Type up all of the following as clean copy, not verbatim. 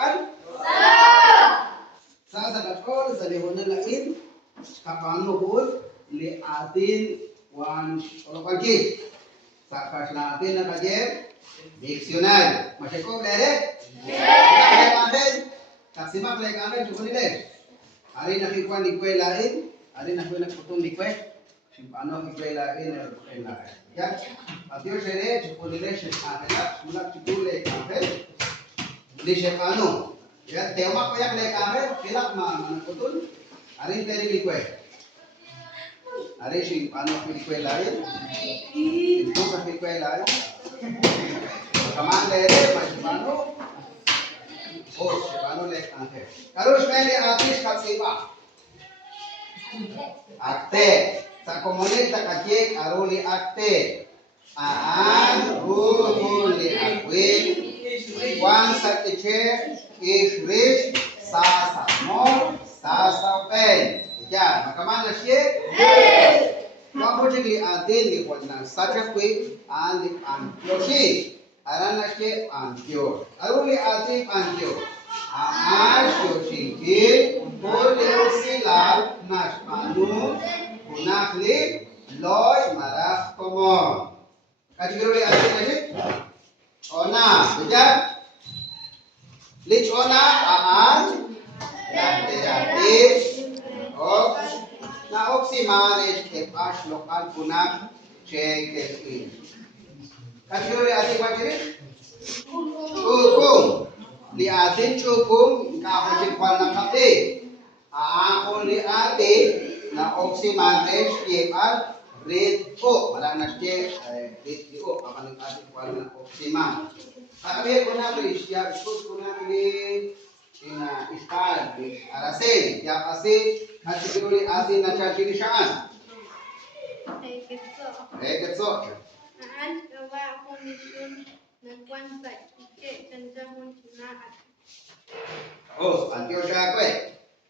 kan? Sa katol sa lihon na lain kapano hul li atin wan pagi sa kas natin na kajer dictionary masih ko dere atin taksimak lek ane cukup ni hari nak ikuan ikwe lain hari nak putung ikwe ano ikwe lain ya atio sere cukup ni ada mulak cukup lek ane di sepano ya tema ko yak lek ane pilak mana putung hari teri ikwe hari si ano ikwe lain itu sa ikwe lain kaman dere masih oh, sebanu lek ante. Kalau sebenarnya artis katsipa. Akte. Sa komunik ta kajek aruli akte. Aan huli akwin. Wan sa teacher is sa mo sa pen. Ya, makamana siya? Yes. Kamu jadi atin di pona saja kui an yoshi. Arana ke antio. Aruli ati antio. Aas yoshiki boleh silap nas panu punakli loy marah komo. Kaji aruli ati kaji. Ona, betul? Lich ona aas yate ok na oksimanes ke pas lokal punak ceketin. Kaji ati kaji cukup liatin cukup kahojin panang kate ako liatin na oksimanes kepan ritko malang nasje ritko akan atin panang oksiman tapi kuna berisya ikut kuna beli ina iskal arase ya pasti hati kiri atin na cari saan eketso Aan gawa komisyon nagwan sa ike kanjahon sinaat. Oh, antio siya ko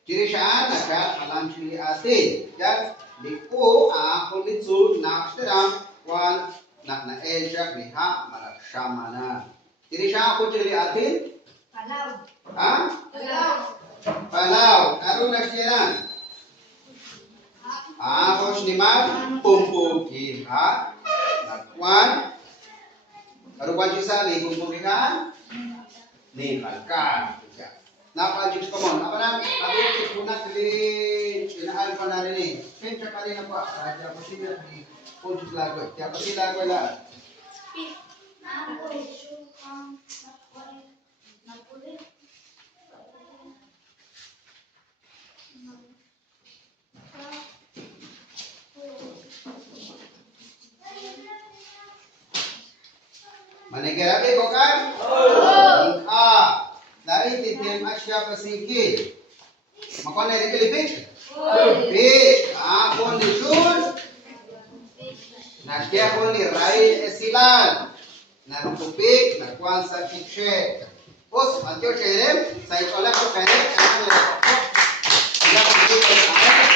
Ciri saan na alam sili atin. Ya, liko ako litsu nakstiram wan na elja liha malaksamana. Ciri siya ako ciri atin? Palaw. Ha? Palaw. Palaw. Karon nakstiran. Ahos liman pumpukiha. Nakwan. Karupan sisa li pumpukihan. Nihalkan. Napa jus komon? Apa nam? Tapi cipunat di inaan panari ni. Senta kali na pa. Raja pasti di punjus lagu. Tiap pasti lagu lah. Manegerabe ko kan? Dari titim asya pasingkit. Makon na repilipit? Pit. Ako ni Jun. Nasya ko ni Rai Esilan. Narupupik. Nakuan sa kitche. Pos, antyo cherem. Sa itola ko kare. Ano na ko? Sila ko dito.